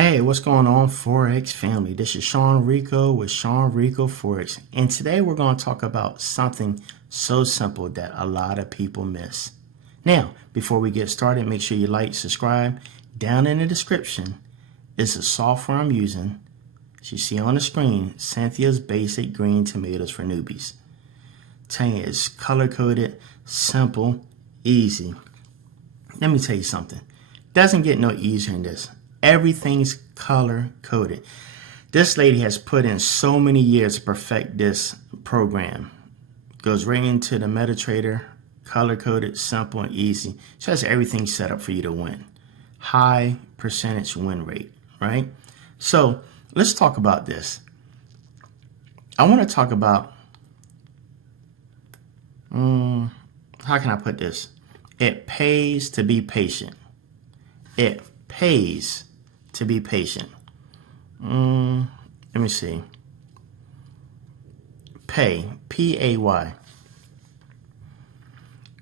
Hey, what's going on, Forex family? This is Sean Rico with Sean Rico Forex, and today we're going to talk about something so simple that a lot of people miss. Now, before we get started, make sure you like, subscribe. Down in the description is the software I'm using. As you see on the screen, Cynthia's Basic Green Tomatoes for Newbies. Telling you, it's color-coded, simple, easy. Let me tell you something. Doesn't get no easier than this. Everything's color coded. This lady has put in so many years to perfect this program. Goes right into the MetaTrader, color coded, simple and easy. She has everything set up for you to win. High percentage win rate, right? So let's talk about this. I want to talk about, how can I put this? It pays to be patient. It pays to be patient. Let me see. Pay, P-A-Y.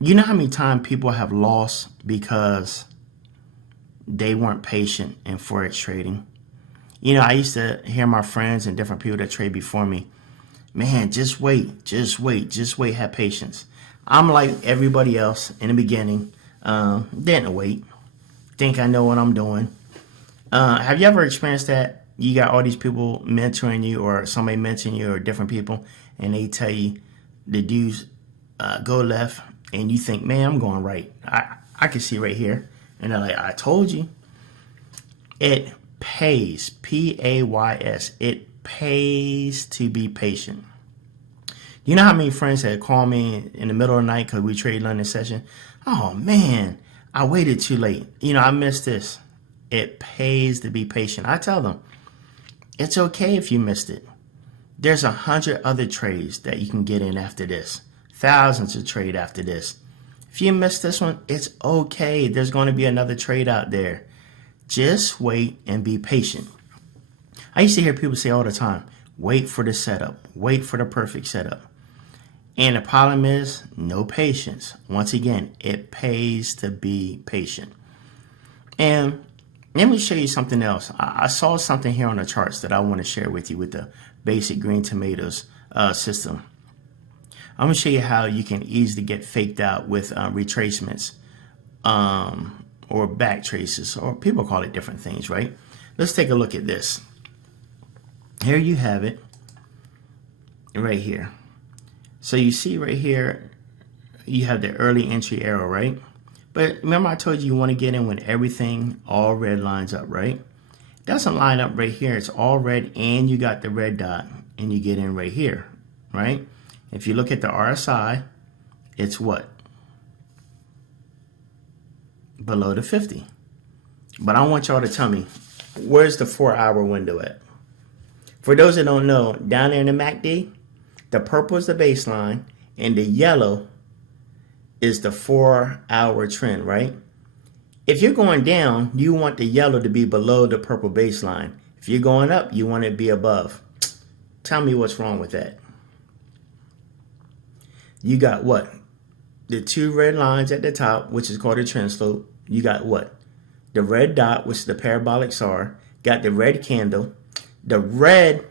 You know how many times people have lost because they weren't patient in Forex trading? You know, I used to hear my friends and different people that trade before me, man, just wait, have patience. I'm like everybody else in the beginning, didn't wait. Think I know what I'm doing. Have you ever experienced that? You got all these people mentoring you, or somebody mentoring you, or different people, and they tell you the dudes go left, and you think, man, I'm going right. I can see right here. And they're like, I told you. It pays, P-A-Y-S. It pays to be patient. You know how many friends had called me in the middle of the night because we trade London session? Oh, man, I waited too late. You know, I missed this. It pays to be patient. I tell them, it's okay if you missed it. There's 100 other trades that you can get in after this. Thousands of trade after this. If you missed this one, it's okay. There's going to be another trade out there. Just wait and be patient. I used to hear people say all the time, wait for the setup. Wait for the perfect setup. And the problem is, no patience. Once again, it pays to be patient. And let me show you something else. I saw something here on the charts that I want to share with you with the basic green tomatoes system. I'm going to show you how you can easily get faked out with retracements or back traces, or people call it different things, right? Let's take a look at this. Here you have it right here. So you see right here, you have the early entry arrow, right? But remember I told you want to get in when everything all red lines up, right? It doesn't line up right here. It's all red and you got the red dot and you get in right here, right? If you look at the RSI, it's what? Below the 50. But I want y'all to tell me, where's the 4-hour window at? For those that don't know, down there in the MACD, the purple is the baseline and the yellow is the 4-hour trend, right? If you're going down, you want the yellow to be below the purple baseline. If you're going up, you want it to be above. Tell me what's wrong with that. You got what? The two red lines at the top, which is called a trend slope. You got what? The red dot, which is the parabolic SAR. Got the red candle. The red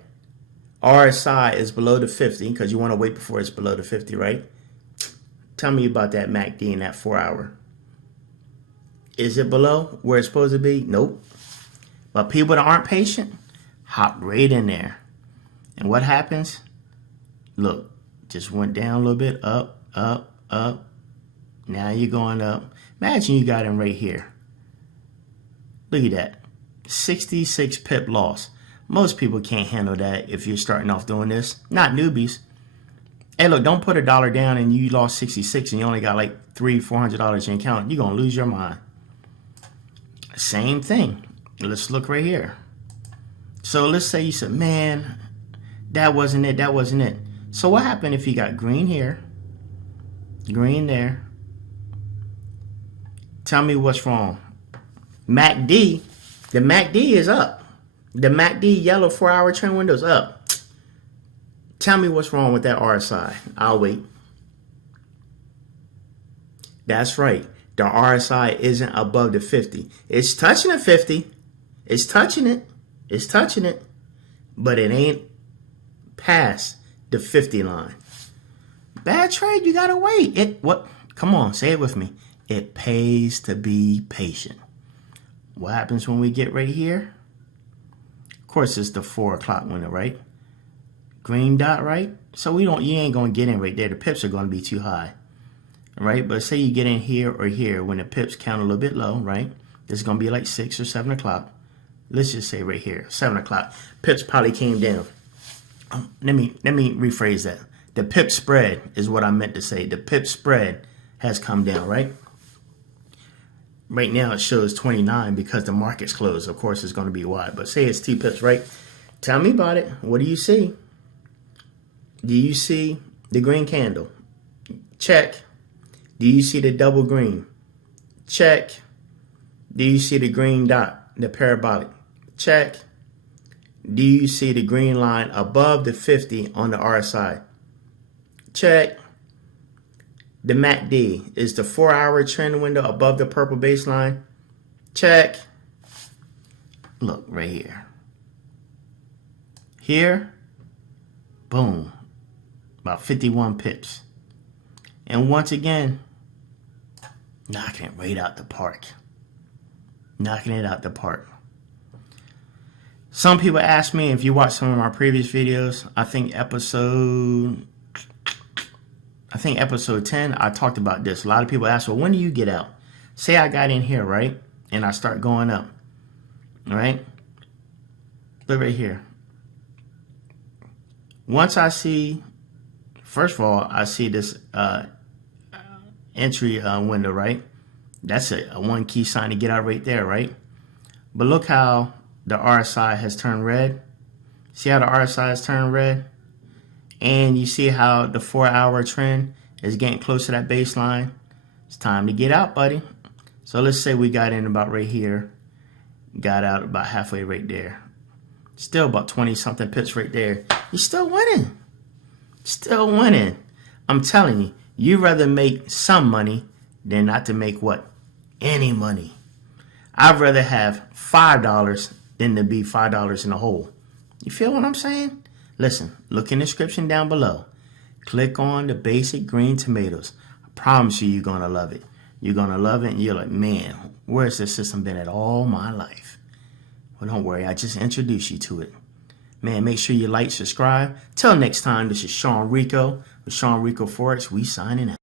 RSI is below the 50 because you want to wait before it's below the 50, right? Tell me about that MACD in that 4-hour. Is it below where it's supposed to be? Nope. But people that aren't patient, hop right in there. And what happens? Look, just went down a little bit, up, up, up. Now you're going up. Imagine you got in right here. Look at that. 66 pip loss. Most people can't handle that if you're starting off doing this. Not newbies. Hey, look, don't put $1 down and you lost 66 and you only got like $300-400 in your account. You're going to lose your mind. Same thing. Let's look right here. So let's say you said, man, that wasn't it. That wasn't it. So what happened if you got green here, green there? Tell me what's wrong. MACD, the MACD is up. The MACD yellow 4-hour trend window is up. Tell me what's wrong with that RSI. I'll wait. That's right. The RSI isn't above the 50. It's touching the 50. It's touching it. It's touching it. But it ain't past the 50 line. Bad trade, you gotta wait. Come on, say it with me. It pays to be patient. What happens when we get right here? Of course, it's the 4 o'clock window, right? Green dot, right? So you ain't gonna get in right there. The pips are gonna be too high, right? But say you get in here or here when the pips count a little bit low, right? It's gonna be like 6 or 7 o'clock. Let's just say right here, 7 o'clock. Pips probably came down. Let me rephrase that. The pip spread is what I meant to say. The pip spread has come down, right? Right now it shows 29 because the market's closed. Of course, it's going to be wide. But say it's 2 pips, right? Tell me about it. What do you see? Do you see the green candle? Check. Do you see the double green? Check. Do you see the green dot, the parabolic? Check. Do you see the green line above the 50 on the RSI? Check. The MACD is the 4-hour trend window above the purple baseline. Check. Look right here. Here, boom, about 51 pips. And once again, knocking it right out the park. Knocking it out the park. Some people ask me, if you watch some of my previous videos, I think episode 10, I talked about this. A lot of people ask, well, when do you get out? Say I got in here, right? And I start going up, all right? Look right here. Once I see, first of all, I see this entry window, right? That's a one key sign to get out right there, right? But look how the RSI has turned red. See how the RSI has turned red? And you see how the 4-hour trend is getting close to that baseline. It's time to get out, buddy. So let's say we got in about right here. Got out about halfway right there. Still about 20-something pips right there. You're still winning. Still winning. I'm telling you, you'd rather make some money than not to make what? Any money. I'd rather have $5 than to be $5 in the hole. You feel what I'm saying? Listen, look in the description down below. Click on the basic green tomatoes. I promise you, you're going to love it. You're going to love it, and you're like, man, where's this system been at all my life? Well, don't worry. I just introduced you to it. Man, make sure you like, subscribe. Till next time, this is Sean Rico with Sean Rico Forex. We signing out.